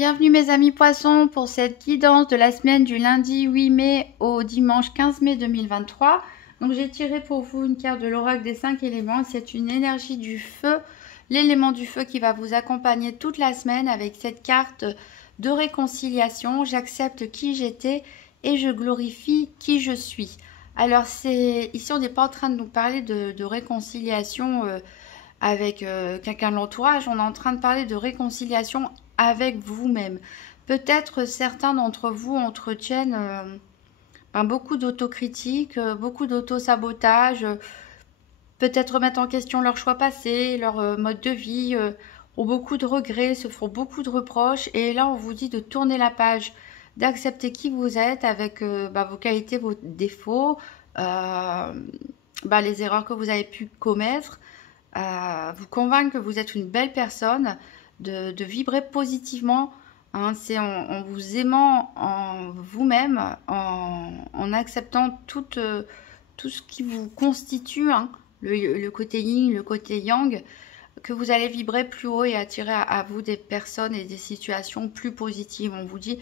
bienvenue mes amis poissons pour cette guidance de la semaine du lundi 8 mai au dimanche 15 mai 2023. Donc j'ai tiré pour vous une carte de l'oracle des 5 éléments. C'est une énergie du feu, l'élément du feu qui va vous accompagner toute la semaine avec cette carte de réconciliation. J'accepte qui j'étais et je glorifie qui je suis. Alors ici on n'est pas en train de nous parler de réconciliation avec quelqu'un de l'entourage, on est en train de parler de réconciliation avec vous-même. Peut-être certains d'entre vous entretiennent beaucoup d'autocritique, beaucoup d'auto-sabotage, peut-être remettent en question leur choix passé, leur mode de vie, ont beaucoup de regrets, se font beaucoup de reproches. Et là, on vous dit de tourner la page, d'accepter qui vous êtes avec vos qualités, vos défauts, les erreurs que vous avez pu commettre. Vous convaincre que vous êtes une belle personne, de vibrer positivement, hein, c'est en vous aimant en vous-même, en acceptant tout ce qui vous constitue, hein, le côté yin, le côté yang, que vous allez vibrer plus haut et attirer à vous des personnes et des situations plus positives. On vous dit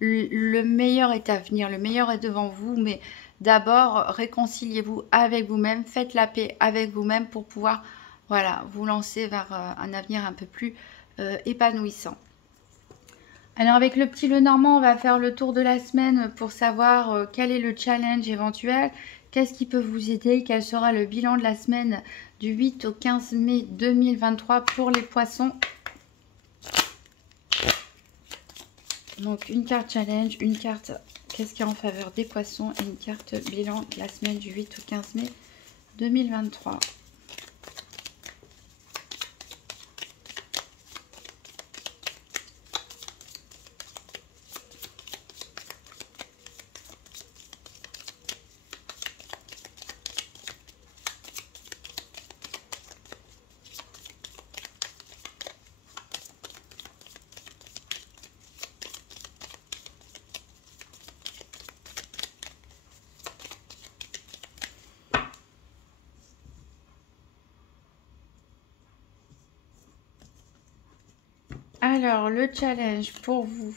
le meilleur est à venir, le meilleur est devant vous, mais d'abord réconciliez-vous avec vous-même, faites la paix avec vous-même pour pouvoir vous lancer vers un avenir un peu plus épanouissant. Alors avec le petit Lenormand, on va faire le tour de la semaine pour savoir quel est le challenge éventuel, qu'est-ce qui peut vous aider, quel sera le bilan de la semaine du 8 au 15 mai 2023 pour les poissons. Donc une carte challenge, une carte qu'est-ce qui est en faveur des poissons et une carte bilan de la semaine du 8 au 15 mai 2023. Alors, le challenge pour vous,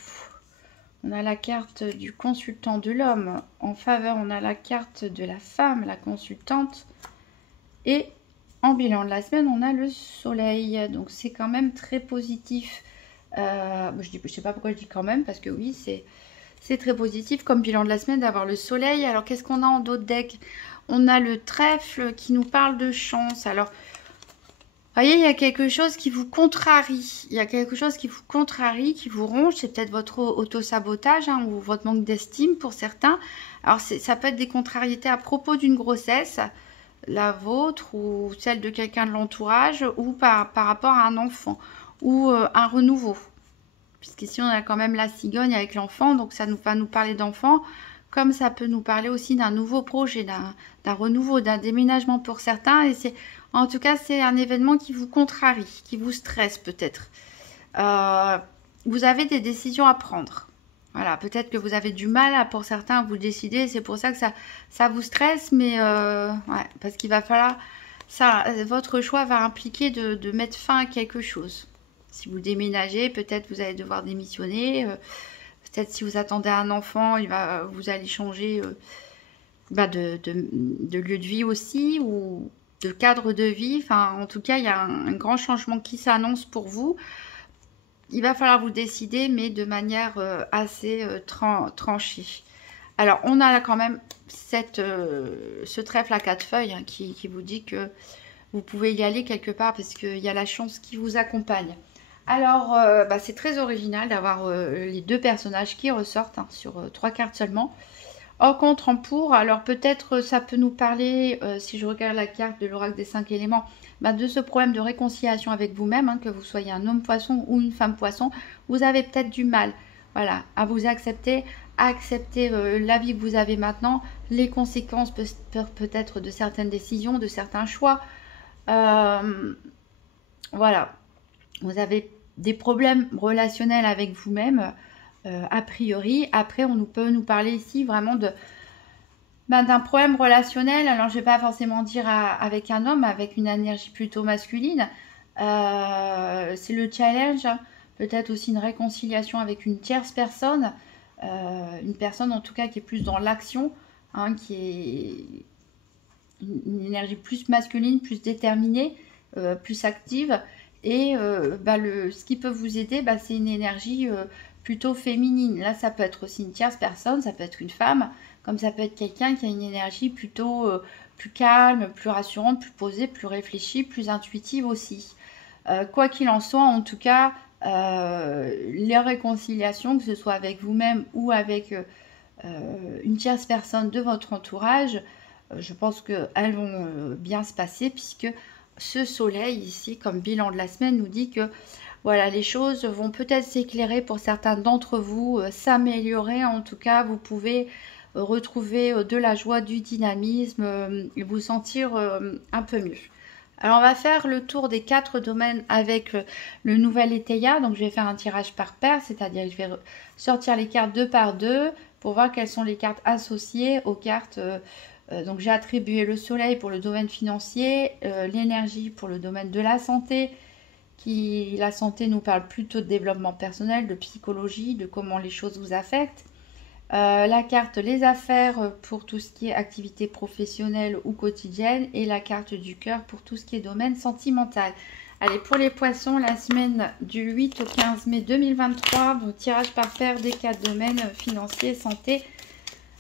on a la carte du consultant de l'homme. En faveur, on a la carte de la femme, la consultante. Et en bilan de la semaine, on a le soleil. Donc, c'est quand même très positif. Je sais pas pourquoi je dis quand même, parce que oui, c'est très positif comme bilan de la semaine d'avoir le soleil. Alors, qu'est-ce qu'on a en d'autres decks? On a le trèfle qui nous parle de chance. Alors, voyez, il y a quelque chose qui vous contrarie. Il y a quelque chose qui vous contrarie, qui vous ronge. C'est peut-être votre auto-sabotage ou votre manque d'estime pour certains. Alors, ça peut être des contrariétés à propos d'une grossesse, la vôtre ou celle de quelqu'un de l'entourage, ou par rapport à un enfant, ou un renouveau. Puisqu'ici, on a quand même la cigogne avec l'enfant, donc ça va nous parler d'enfant, comme ça peut nous parler aussi d'un nouveau projet, d'un renouveau, d'un déménagement pour certains. Et en tout cas, c'est un événement qui vous contrarie, qui vous stresse peut-être. Vous avez des décisions à prendre. Voilà, peut-être que vous avez du mal pour certains à vous décider. C'est pour ça que ça vous stresse, mais parce qu'il va falloir... votre choix va impliquer de mettre fin à quelque chose. Si vous déménagez, peut-être vous allez devoir démissionner. Peut-être si vous attendez un enfant, vous allez changer de lieu de vie aussi, ou de cadre de vie. Enfin, en tout cas, il y a un grand changement qui s'annonce pour vous. Il va falloir vous décider, mais de manière assez tranchée. Alors, on a là quand même ce trèfle à 4 feuilles qui vous dit que vous pouvez y aller quelque part parce qu'il y a la chance qui vous accompagne. Alors, c'est très original d'avoir les deux personnages qui ressortent sur 3 cartes seulement. En contre, en pour, alors peut-être ça peut nous parler, si je regarde la carte de l'oracle des 5 éléments, de ce problème de réconciliation avec vous-même, que vous soyez un homme poisson ou une femme poisson. Vous avez peut-être du mal à vous accepter, à accepter la vie que vous avez maintenant, les conséquences peut-être de certaines décisions, de certains choix. Vous avez des problèmes relationnels avec vous-même, a priori. Après, on peut nous parler ici vraiment d'un problème relationnel. Alors, je ne vais pas forcément dire avec un homme, avec une énergie plutôt masculine. C'est le challenge peut-être aussi une réconciliation avec une tierce personne, une personne en tout cas qui est plus dans l'action, hein, qui est une énergie plus masculine, plus déterminée, plus active. Et ce qui peut vous aider, c'est une énergie plutôt féminine. Là, ça peut être aussi une tierce personne, ça peut être une femme, comme ça peut être quelqu'un qui a une énergie plutôt plus calme, plus rassurante, plus posée, plus réfléchie, plus intuitive aussi. Quoi qu'il en soit, en tout cas, les réconciliations, que ce soit avec vous-même ou avec une tierce personne de votre entourage, je pense qu'elles vont bien se passer, puisque ce soleil ici, comme bilan de la semaine, nous dit que voilà, les choses vont peut-être s'éclairer pour certains d'entre vous, s'améliorer. En tout cas, vous pouvez retrouver de la joie, du dynamisme et vous sentir un peu mieux. Alors, on va faire le tour des 4 domaines avec le nouvel Éteia. Donc, je vais faire un tirage par paire, c'est-à-dire que je vais sortir les cartes 2 par 2 pour voir quelles sont les cartes associées aux cartes. Donc, j'ai attribué le soleil pour le domaine financier, l'énergie pour le domaine de la santé. La santé nous parle plutôt de développement personnel, de psychologie, de comment les choses vous affectent. La carte les affaires pour tout ce qui est activité professionnelle ou quotidienne, et la carte du cœur pour tout ce qui est domaine sentimental. Allez, pour les poissons, la semaine du 8 au 15 mai 2023, donc tirage par paire des 4 domaines financiers, santé,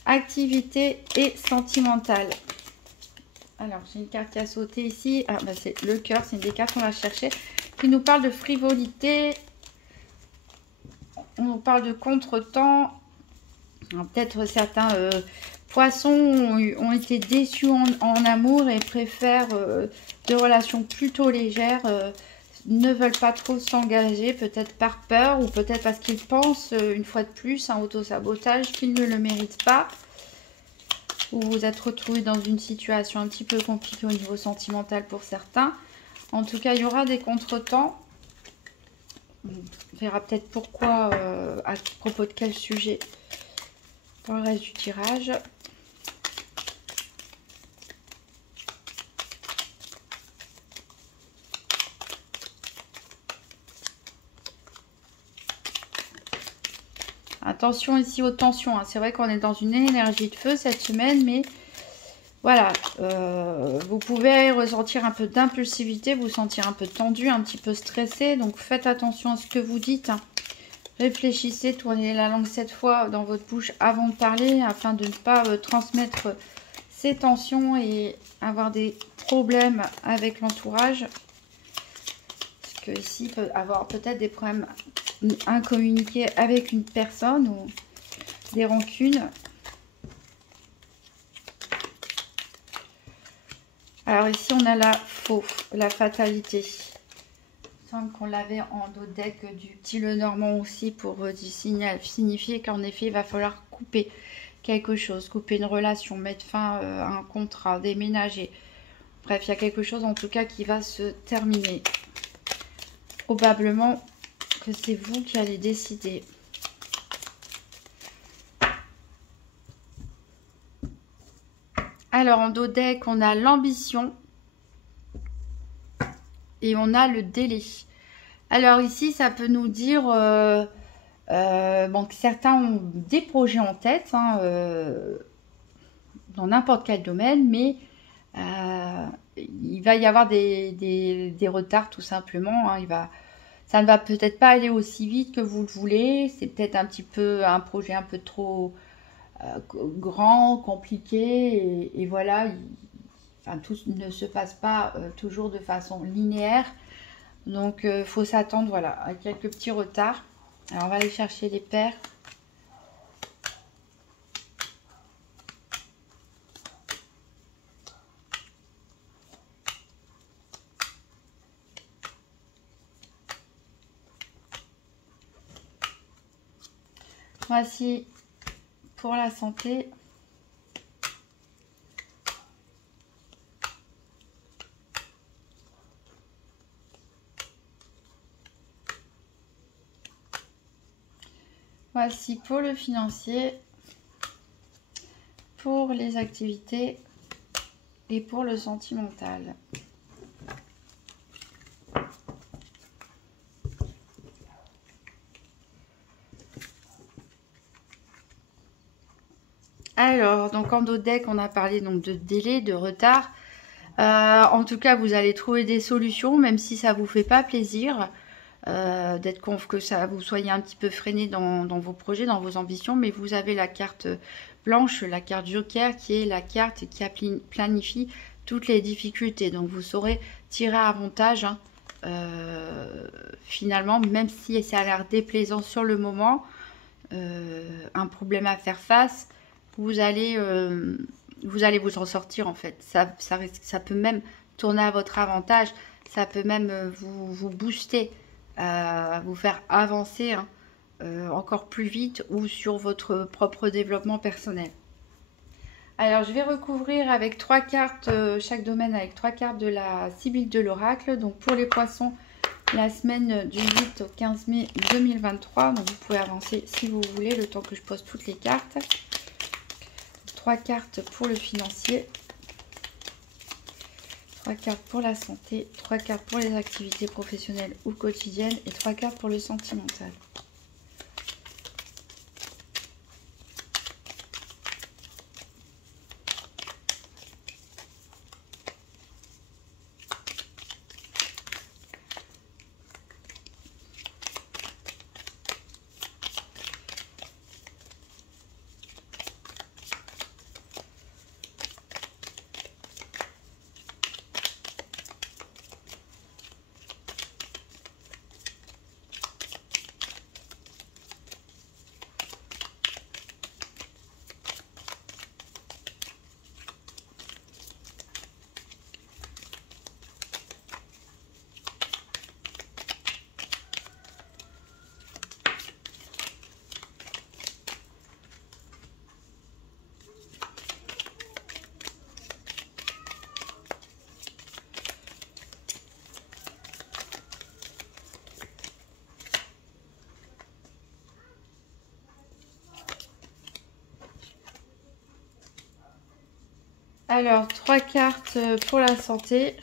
activité et sentimentale. Alors, j'ai une carte qui a sauté ici. Ah, c'est le cœur, c'est une des cartes qu'on va chercher, qui nous parle de frivolité. On nous parle de contretemps. Peut-être certains poissons ont été déçus en amour et préfèrent des relations plutôt légères, ne veulent pas trop s'engager, peut-être par peur ou peut-être parce qu'ils pensent, une fois de plus, un autosabotage, qu'ils ne le méritent pas. Ou vous êtes retrouvé dans une situation un petit peu compliquée au niveau sentimental pour certains. En tout cas, il y aura des contretemps. On verra peut-être pourquoi, à propos de quel sujet, pour le reste du tirage. Attention ici aux tensions, hein. C'est vrai qu'on est dans une énergie de feu cette semaine, mais voilà, vous pouvez ressentir un peu d'impulsivité, vous sentir un peu tendu, un petit peu stressé. Donc faites attention à ce que vous dites, hein. Réfléchissez, tournez la langue 7 fois dans votre bouche avant de parler, afin de ne pas transmettre ces tensions et avoir des problèmes avec l'entourage. Parce que ici, il peut avoir peut-être des problèmes incommuniqués avec une personne ou des rancunes. Alors ici, on a la faux, la fatalité. Il semble qu'on l'avait en dos de deck du petit Lenormand aussi, pour signifier qu'en effet, il va falloir couper quelque chose, couper une relation, mettre fin à un contrat, déménager. Bref, il y a quelque chose en tout cas qui va se terminer. Probablement que c'est vous qui allez décider. Alors, en dos deck, on a l'ambition et on a le délai. Alors ici, ça peut nous dire que certains ont des projets en tête, hein, dans n'importe quel domaine, mais il va y avoir des retards tout simplement, hein. Ça ne va peut-être pas aller aussi vite que vous le voulez. C'est peut-être un petit peu un projet un peu trop grand, compliqué, et voilà, tout ne se passe pas toujours de façon linéaire. Donc il faut s'attendre, voilà, à quelques petits retards. Alors on va aller chercher les paires. Voici pour la santé. Voici pour le financier, pour les activités et pour le sentimental. Alors, donc en dos de deck, on a parlé donc de délai, de retard. En tout cas, vous allez trouver des solutions, même si ça vous fait pas plaisir. Que ça vous soyez un petit peu freiné dans vos projets, dans vos ambitions, mais vous avez la carte blanche, la carte Joker, qui est la carte qui planifie toutes les difficultés. Donc vous saurez tirer avantage, hein, finalement, même si ça a l'air déplaisant sur le moment, un problème à faire face, vous allez vous en sortir en fait. Ça peut même tourner à votre avantage, ça peut même vous booster, vous faire avancer, hein, encore plus vite ou sur votre propre développement personnel. Alors, je vais recouvrir avec 3 cartes, chaque domaine avec 3 cartes de la Sibylle de l'Oracle. Donc, pour les poissons, la semaine du 8 au 15 mai 2023. Donc, vous pouvez avancer si vous voulez, le temps que je pose toutes les cartes. 3 cartes pour le financier. 3 cartes pour la santé, 3 cartes pour les activités professionnelles ou quotidiennes et 3 cartes pour le sentimental. Alors, 3 cartes pour la santé.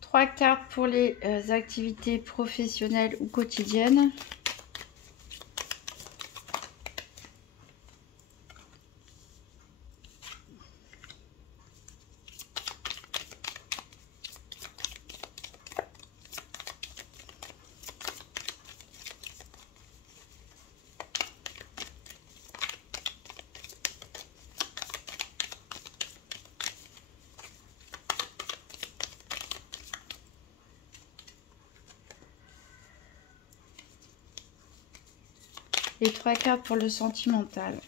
Trois cartes pour les activités professionnelles ou quotidiennes. Et 3 cartes pour le sentimental.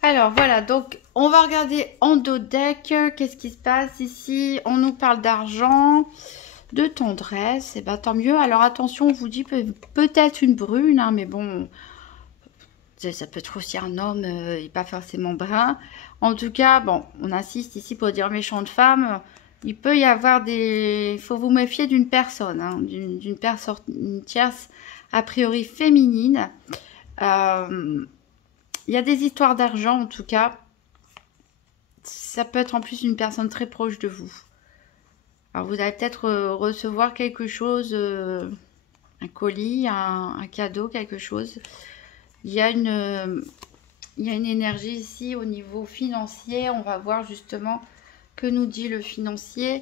Alors voilà, donc on va regarder en dos de deck, qu'est-ce qui se passe ici. On nous parle d'argent, de tendresse, et bah tant mieux. Alors attention, on vous dit peut-être une brune, hein, mais bon, ça peut être aussi un homme et pas forcément brun. En tout cas, bon, on insiste ici pour dire méchante femme. Il peut y avoir des... Il faut vous méfier d'une personne, hein, d'une personne tierce, a priori féminine. Il y a des histoires d'argent en tout cas. Ça peut être en plus une personne très proche de vous. Alors vous allez peut-être recevoir quelque chose, un colis, un cadeau, quelque chose. Il y a une énergie ici au niveau financier. On va voir justement Que nous dit le financier?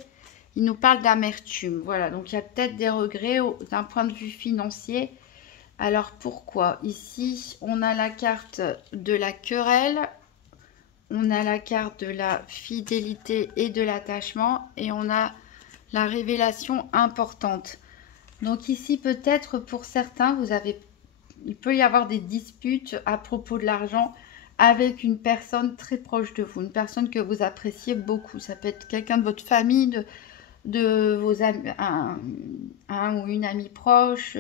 Il nous parle d'amertume. Voilà, donc il y a peut-être des regrets d'un point de vue financier. Alors pourquoi? Ici, on a la carte de la querelle, on a la carte de la fidélité et de l'attachement, et on a la révélation importante. Donc ici, peut-être pour certains, il peut y avoir des disputes à propos de l'argent avec une personne très proche de vous, une personne que vous appréciez beaucoup. Ça peut être quelqu'un de votre famille, de vos amis, un ou une amie proche,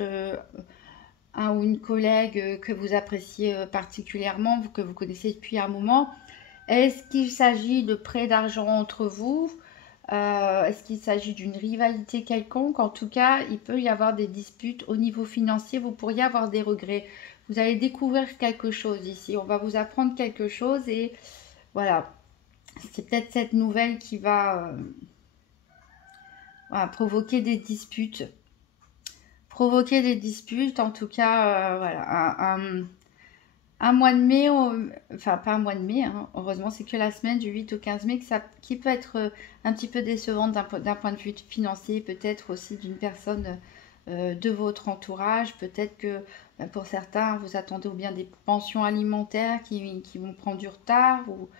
un ou une collègue que vous appréciez particulièrement, que vous connaissez depuis un moment. Est-ce qu'il s'agit de prêts d'argent entre vous? Est-ce qu'il s'agit d'une rivalité quelconque? En tout cas, il peut y avoir des disputes au niveau financier. Vous pourriez avoir des regrets. Vous allez découvrir quelque chose ici. On va vous apprendre quelque chose et voilà. C'est peut-être cette nouvelle qui va provoquer des disputes. Provoquer des disputes, en tout cas, voilà. Un mois de mai, enfin pas un mois de mai, hein, heureusement c'est que la semaine du 8 au 15 mai qui peut être un petit peu décevante d'un point de vue financier, peut-être aussi d'une personne de votre entourage, peut-être que pour certains vous attendez ou bien des pensions alimentaires qui vont prendre du retard ou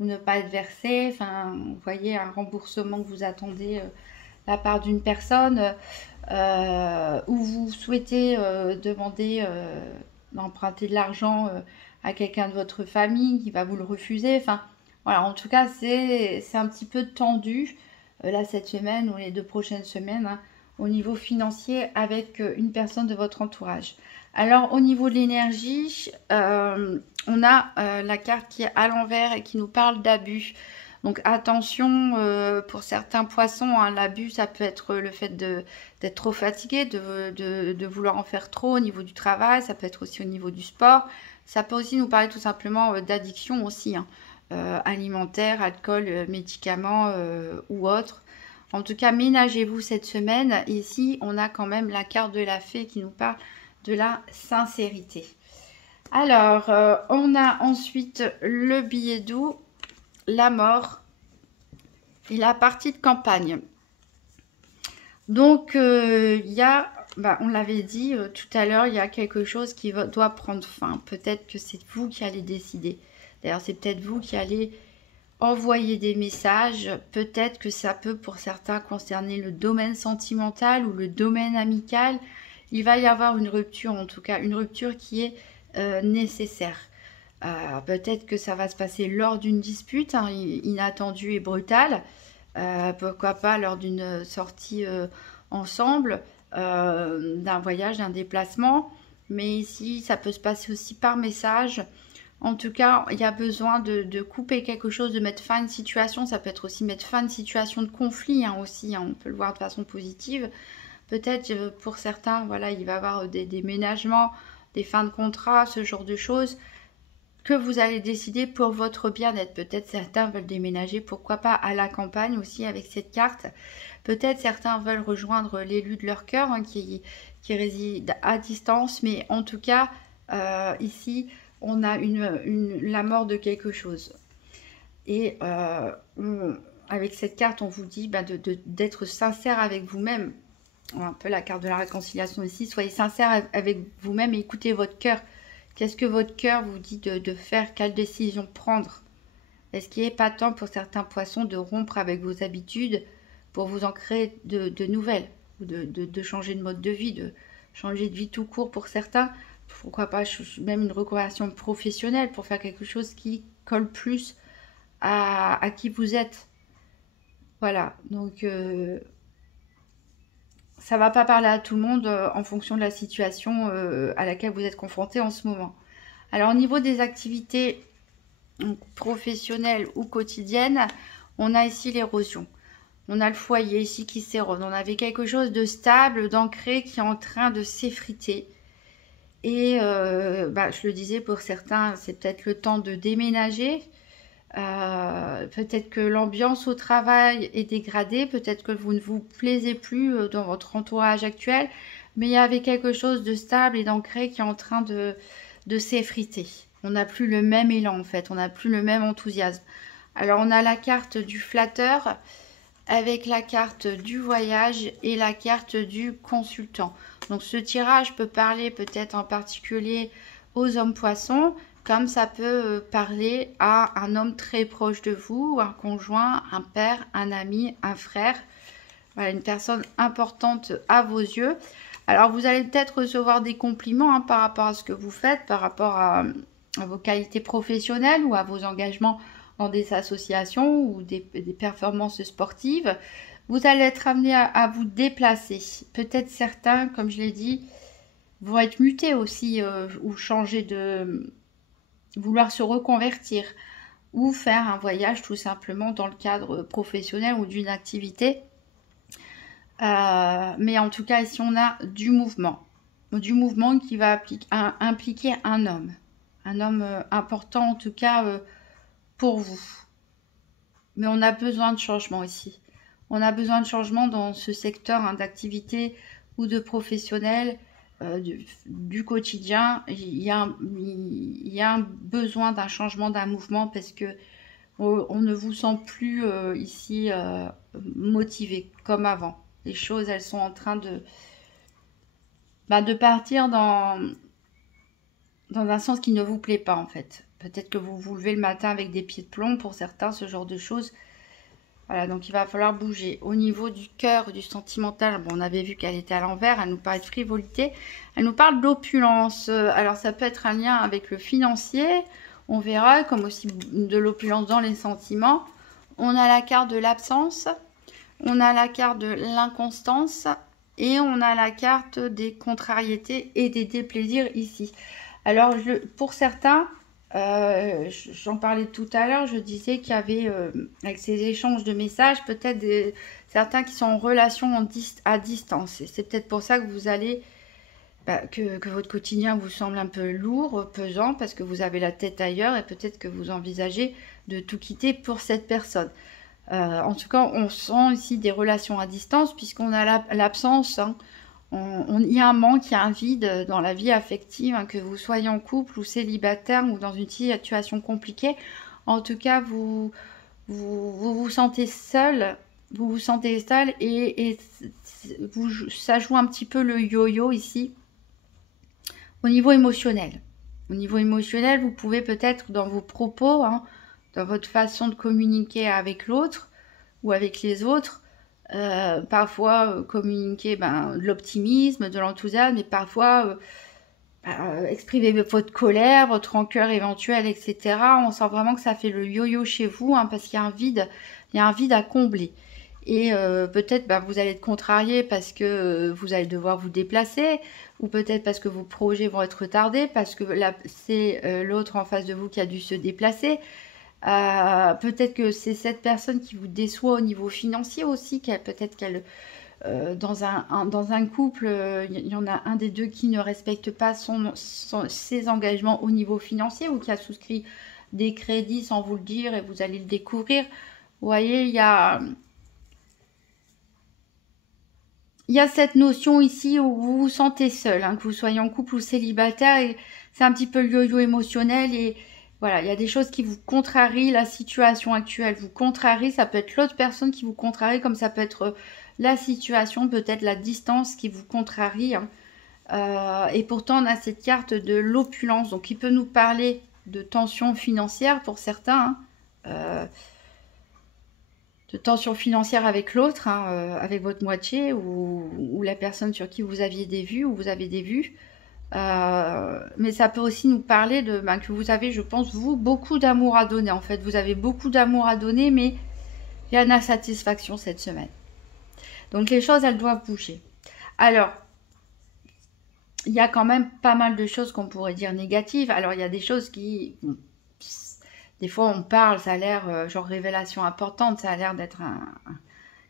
ne pas être versées, enfin vous voyez un remboursement que vous attendez de la part d'une personne ou vous souhaitez demander d'emprunter de l'argent à quelqu'un de votre famille qui va vous le refuser. Enfin, voilà, en tout cas, c'est un petit peu tendu là cette semaine ou les 2 prochaines semaines hein, au niveau financier avec une personne de votre entourage. Alors, au niveau de l'énergie, on a la carte qui est à l'envers et qui nous parle d'abus. Donc attention pour certains poissons, hein, l'abus ça peut être le fait d'être trop fatigué, de vouloir en faire trop au niveau du travail, ça peut être aussi au niveau du sport, ça peut aussi nous parler tout simplement d'addiction aussi, hein, alimentaire, alcool, médicaments ou autres. En tout cas, ménagez-vous cette semaine. Ici, on a quand même la carte de la fée qui nous parle de la sincérité. Alors, on a ensuite le billet doux, la mort et la partie de campagne. Donc, il y a, on l'avait dit tout à l'heure, il y a quelque chose qui doit prendre fin. Peut-être que c'est vous qui allez décider. D'ailleurs, c'est peut-être vous qui allez envoyer des messages. Peut-être que ça peut pour certains concerner le domaine sentimental ou le domaine amical. Il va y avoir une rupture, en tout cas une rupture qui est nécessaire. Peut-être que ça va se passer lors d'une dispute hein, inattendue et brutale. Pourquoi pas lors d'une sortie ensemble, d'un voyage, d'un déplacement. Mais ici, ça peut se passer aussi par message. En tout cas, il y a besoin de couper quelque chose, de mettre fin à une situation. Ça peut être aussi mettre fin à une situation de conflit hein, aussi. Hein, on peut le voir de façon positive. Peut-être pour certains, voilà, il va y avoir des déménagements, des fins de contrat, ce genre de choses que vous allez décider pour votre bien-être. Peut-être certains veulent déménager, pourquoi pas à la campagne aussi avec cette carte. Peut-être certains veulent rejoindre l'élu de leur cœur hein, qui réside à distance. Mais en tout cas, ici, on a la mort de quelque chose. Et avec cette carte, on vous dit d'être sincère avec vous-même. Un peu la carte de la réconciliation ici. Soyez sincère avec vous-même et écoutez votre cœur. Qu'est-ce que votre cœur vous dit de faire? Quelle décision prendre? Est-ce qu'il n'est pas temps pour certains poissons de rompre avec vos habitudes pour vous en créer de nouvelles? Ou de changer de mode de vie, de changer de vie tout court pour certains? Pourquoi pas même une reconversion professionnelle pour faire quelque chose qui colle plus à qui vous êtes. Voilà, donc ça va pas parler à tout le monde en fonction de la situation à laquelle vous êtes confronté en ce moment. Alors au niveau des activités professionnelles ou quotidiennes, on a ici l'érosion. On a le foyer ici qui s'érode. On avait quelque chose de stable, d'ancré qui est en train de s'effriter. Et je le disais, pour certains, c'est peut-être le temps de déménager. Peut-être que l'ambiance au travail est dégradée, peut-être que vous ne vous plaisez plus dans votre entourage actuel, mais il y avait quelque chose de stable et d'ancré qui est en train de s'effriter. On n'a plus le même élan en fait, on n'a plus le même enthousiasme. Alors, on a la carte du flatteur avec la carte du voyage et la carte du consultant. Donc, ce tirage peut parler peut-être en particulier aux hommes poissons, comme ça peut parler à un homme très proche de vous, un conjoint, un père, un ami, un frère. Voilà, une personne importante à vos yeux. Alors, vous allez peut-être recevoir des compliments hein, par rapport à ce que vous faites, par rapport à vos qualités professionnelles ou à vos engagements dans des associations ou des performances sportives. Vous allez être amené à vous déplacer. Peut-être certains, comme je l'ai dit, vont être mutés aussi ou changer de... vouloir se reconvertir ou faire un voyage tout simplement dans le cadre professionnel ou d'une activité. Mais en tout cas, ici, on a du mouvement qui va impliquer un homme important en tout cas pour vous. Mais on a besoin de changement ici. On a besoin de changement dans ce secteur hein, d'activité ou de professionnel du quotidien. Il y a un besoin d'un changement, d'un mouvement parce que on ne vous sent plus ici motivé comme avant. Les choses, elles sont en train de partir dans un sens qui ne vous plaît pas en fait. Peut-être que vous vous levez le matin avec des pieds de plomb pour certains, ce genre de choses. Voilà, donc il va falloir bouger. Au niveau du cœur, du sentimental, bon, on avait vu qu'elle était à l'envers, elle nous parle de frivolité, elle nous parle d'opulence. Alors ça peut être un lien avec le financier, on verra, comme aussi de l'opulence dans les sentiments. On a la carte de l'absence, on a la carte de l'inconstance et on a la carte des contrariétés et des déplaisirs ici. Alors pour certains, j'en parlais tout à l'heure, je disais qu'il y avait, avec ces échanges de messages, peut-être certains qui sont en relation à distance. Et c'est peut-être pour ça que vous allez, que votre quotidien vous semble un peu lourd, pesant, parce que vous avez la tête ailleurs et peut-être que vous envisagez de tout quitter pour cette personne. En tout cas, on sent ici des relations à distance, puisqu'on a l'absence, hein. Il y a un manque, il y a un vide dans la vie affective, hein, que vous soyez en couple ou célibataire ou dans une situation compliquée. En tout cas, vous vous sentez seul, et ça joue un petit peu le yo-yo ici au niveau émotionnel. Au niveau émotionnel, vous pouvez peut-être dans vos propos, hein, dans votre façon de communiquer avec l'autre ou avec les autres, parfois communiquer de l'optimisme, de l'enthousiasme, et parfois exprimer votre colère, votre rancœur éventuelle, etc. On sent vraiment que ça fait le yo-yo chez vous, hein, parce qu'il y a un vide à combler. Et peut-être vous allez être contrarié parce que vous allez devoir vous déplacer, ou peut-être parce que vos projets vont être retardés, parce que c'est l'autre en face de vous qui a dû se déplacer. Peut-être que c'est cette personne qui vous déçoit au niveau financier aussi, peut-être qu'elle dans un couple, il y en a un des deux qui ne respecte pas ses engagements au niveau financier, ou qui a souscrit des crédits sans vous le dire et vous allez le découvrir. Vous voyez, il y a cette notion ici où vous vous sentez seul, hein, que vous soyez en couple ou célibataire, et c'est un petit peu le yo-yo émotionnel. Et voilà, il y a des choses qui vous contrarient, la situation actuelle vous contrarie, ça peut être l'autre personne qui vous contrarie, comme ça peut être la situation, peut-être la distance qui vous contrarie, hein. Et pourtant, on a cette carte de l'opulence, donc qui peut nous parler de tension financière pour certains, hein, de tension financière avec l'autre, hein, avec votre moitié, ou la personne sur qui vous aviez des vues, ou vous avez des vues. Mais ça peut aussi nous parler de que vous avez, je pense, vous, beaucoup d'amour à donner. En fait, vous avez beaucoup d'amour à donner, mais il y a une insatisfaction cette semaine. Donc les choses, elles doivent bouger. Alors, il y a quand même pas mal de choses qu'on pourrait dire négatives. Alors, il y a des choses qui... des fois, on parle, ça a l'air genre révélation importante, ça a l'air d'être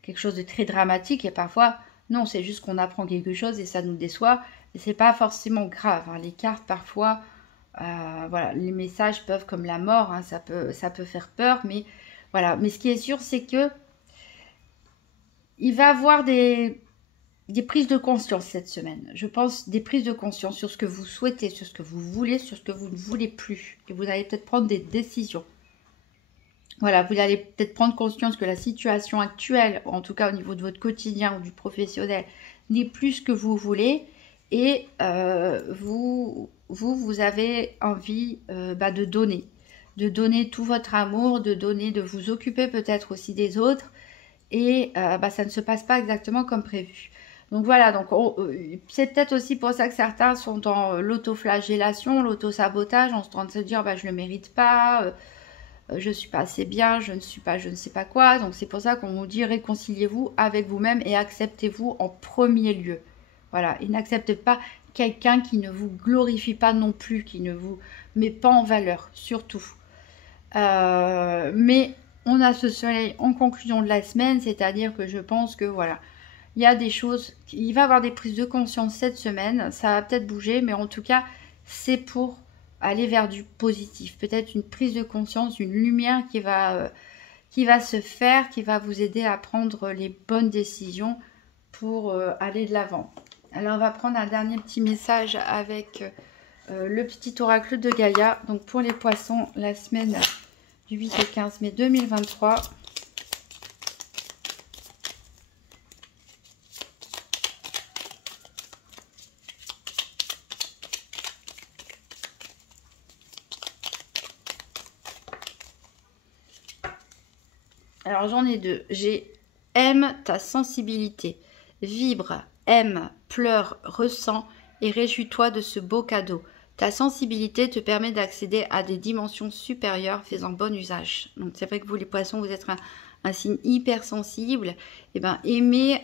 quelque chose de très dramatique. Et parfois, non, c'est juste qu'on apprend quelque chose et ça nous déçoit. Et c'est pas forcément grave, hein. Les cartes, parfois, voilà, les messages peuvent, comme la mort, hein, ça peut faire peur. Mais voilà, mais ce qui est sûr, c'est que il va avoir des prises de conscience cette semaine. Je pense des prises de conscience sur ce que vous souhaitez, sur ce que vous voulez, sur ce que vous ne voulez plus. Et vous allez peut-être prendre des décisions. Voilà, vous allez peut-être prendre conscience que la situation actuelle, en tout cas au niveau de votre quotidien ou du professionnel, n'est plus ce que vous voulez. Et vous avez envie de donner tout votre amour, de vous occuper peut-être aussi des autres. Et ça ne se passe pas exactement comme prévu. Donc voilà, donc c'est peut-être aussi pour ça que certains sont dans l'autoflagellation, l'autosabotage, en train de se dire je ne le mérite pas, je ne suis pas assez bien, je ne suis pas je ne sais pas quoi. Donc c'est pour ça qu'on vous dit réconciliez-vous avec vous-même et acceptez-vous en premier lieu. Voilà, et n'acceptez pas quelqu'un qui ne vous glorifie pas non plus, qui ne vous met pas en valeur, surtout. Mais on a ce soleil en conclusion de la semaine, c'est-à-dire que je pense que voilà, il y a des choses, il va y avoir des prises de conscience cette semaine, ça va peut-être bouger, mais en tout cas, c'est pour aller vers du positif. Peut-être une prise de conscience, une lumière qui va se faire, qui va vous aider à prendre les bonnes décisions pour aller de l'avant. Alors, on va prendre un dernier petit message avec le petit oracle de Gaïa. Donc, pour les poissons, la semaine du 8 au 15 mai 2023. Alors j'en ai deux. J'ai aime ta sensibilité, vibre, aime, pleure, ressens et réjouis-toi de ce beau cadeau. Ta sensibilité te permet d'accéder à des dimensions supérieures, fais-en bon usage. Donc c'est vrai que vous les poissons, vous êtes un signe hypersensible. Et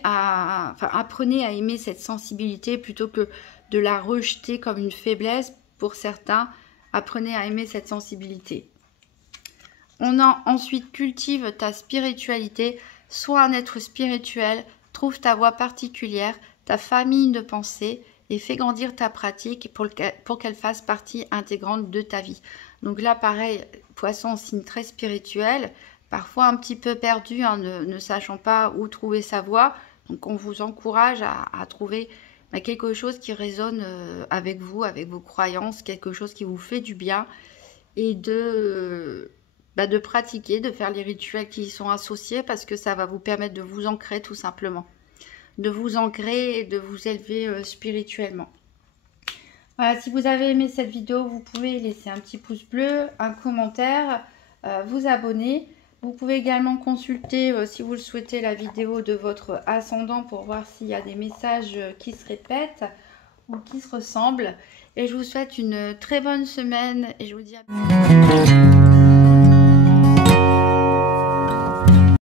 apprenez à aimer cette sensibilité plutôt que de la rejeter comme une faiblesse pour certains. Apprenez à aimer cette sensibilité. On a ensuite cultive ta spiritualité, sois un être spirituel, trouve ta voie particulière, ta famille de pensée et fais grandir ta pratique pour qu'elle fasse partie intégrante de ta vie. Donc là, pareil, poisson, signe très spirituel, parfois un petit peu perdu, ne sachant pas où trouver sa voie. Donc on vous encourage à trouver quelque chose qui résonne avec vous, avec vos croyances, quelque chose qui vous fait du bien et de pratiquer, de faire les rituels qui y sont associés parce que ça va vous permettre de vous ancrer tout simplement. De vous ancrer et de vous élever spirituellement. Voilà, si vous avez aimé cette vidéo, vous pouvez laisser un petit pouce bleu, un commentaire, vous abonner. Vous pouvez également consulter, si vous le souhaitez, la vidéo de votre ascendant pour voir s'il y a des messages qui se répètent ou qui se ressemblent. Et je vous souhaite une très bonne semaine et je vous dis à bientôt.